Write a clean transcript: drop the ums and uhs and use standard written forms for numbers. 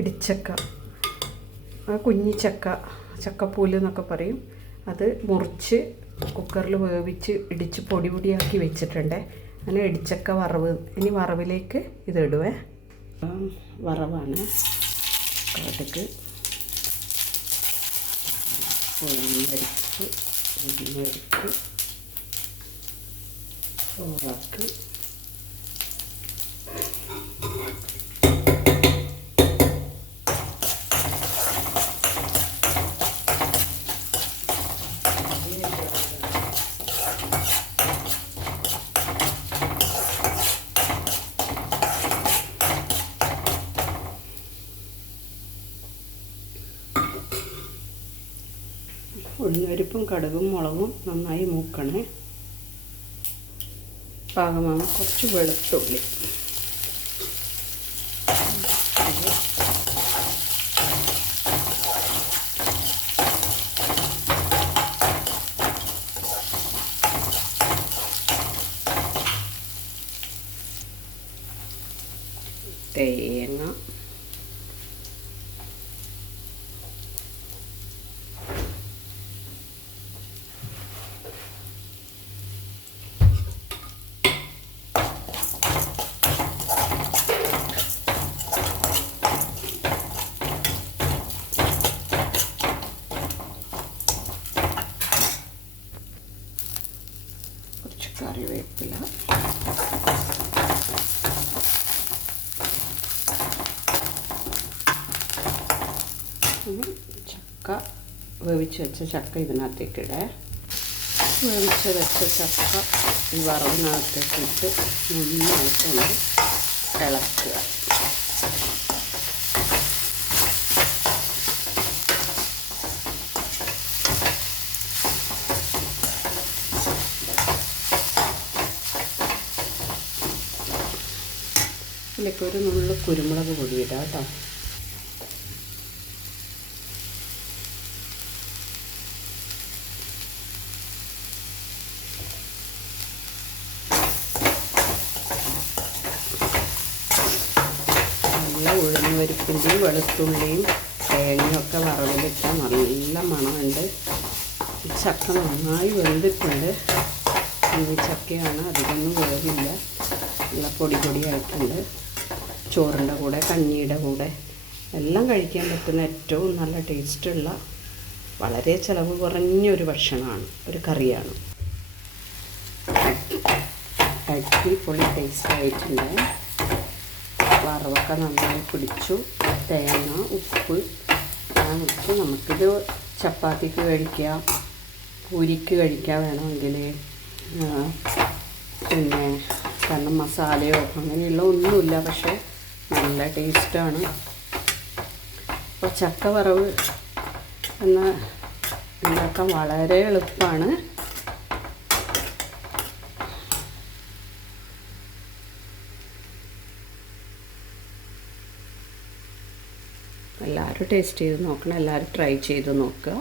ഇടിച്ചക്ക, കുഞ്ഞിച്ചക്ക, ചക്കപ്പൂല് എന്നൊക്കെ പറയും. അത് മുറിച്ച് കുക്കറിൽ വേവിച്ച് ഇടിച്ച് പൊടി പൊടിയാക്കി വെച്ചിട്ടുണ്ട്. അങ്ങനെ ഇടിച്ചക്ക വറവ്. ഇനി വറവിലേക്ക് ഇതിടുവേ. വറവാണ്. കടുക്, ഉഴുന്നരിപ്പ്, ചോറാക്കി, ഉഴുന്നരിപ്പും കടുകും മുളകും നന്നായി മൂക്കണേ. പാകമാണ്. കുറച്ച് വെളുത്തുള്ളി, തേങ്ങ, കറിവേപ്പില, ചക്ക, വേവിച്ച് വെച്ച ചക്ക ഇതിനകത്തേക്കിടേ. വേവിച്ച് വെച്ച ചക്ക ഈ വറവിനകത്തേക്കിട്ട് നന്നായിട്ടൊന്ന് ഇളക്കുക. ഇതിലേക്ക് ഒരു നുള്ളു കുരുമുളക് പൊടി ഇടാം കേട്ടോ. നല്ല ഉഴുന്നുപരിപ്പിൻ്റെയും വെളുത്തുള്ളിയും തേങ്ങയൊക്കെ വറവിലിട്ടാൽ നല്ല മണമുണ്ട്. ഈ ചക്ക നന്നായി വെന്തിട്ടുണ്ട്. ഈ ചക്കയാണ്, അധികമൊന്നും വേവില്ല. നല്ല പൊടി പൊടിയായിട്ടുണ്ട്. ചോറിൻ്റെ കൂടെ, കഞ്ഞിയുടെ കൂടെ എല്ലാം കഴിക്കാൻ പറ്റുന്ന ഏറ്റവും നല്ല ടേസ്റ്റുള്ള, വളരെ ചിലവ് കുറഞ്ഞൊരു ഭക്ഷണമാണ്, ഒരു കറിയാണ്. അടിപൊളി ടേസ്റ്റായിട്ടുണ്ട്. വറവൊക്കെ നന്നായി പിടിച്ചു. തേങ്ങ, ഉപ്പ് വെച്ച് നമുക്കിത് ചപ്പാത്തിക്ക് കഴിക്കാം, പൂരിക്ക് കഴിക്കാം വേണമെങ്കിൽ. പിന്നെ കാരണം മസാലയോ അങ്ങനെയുള്ള ഒന്നുമില്ല, പക്ഷേ നല്ല ടേസ്റ്റാണ്. അപ്പോൾ ചക്ക വറവ് ഉണ്ടാക്കാൻ വളരെ എളുപ്പമാണ്. എല്ലാവരും ടേസ്റ്റ് ചെയ്ത് നോക്കണം, എല്ലാവരും ട്രൈ ചെയ്ത് നോക്കുക.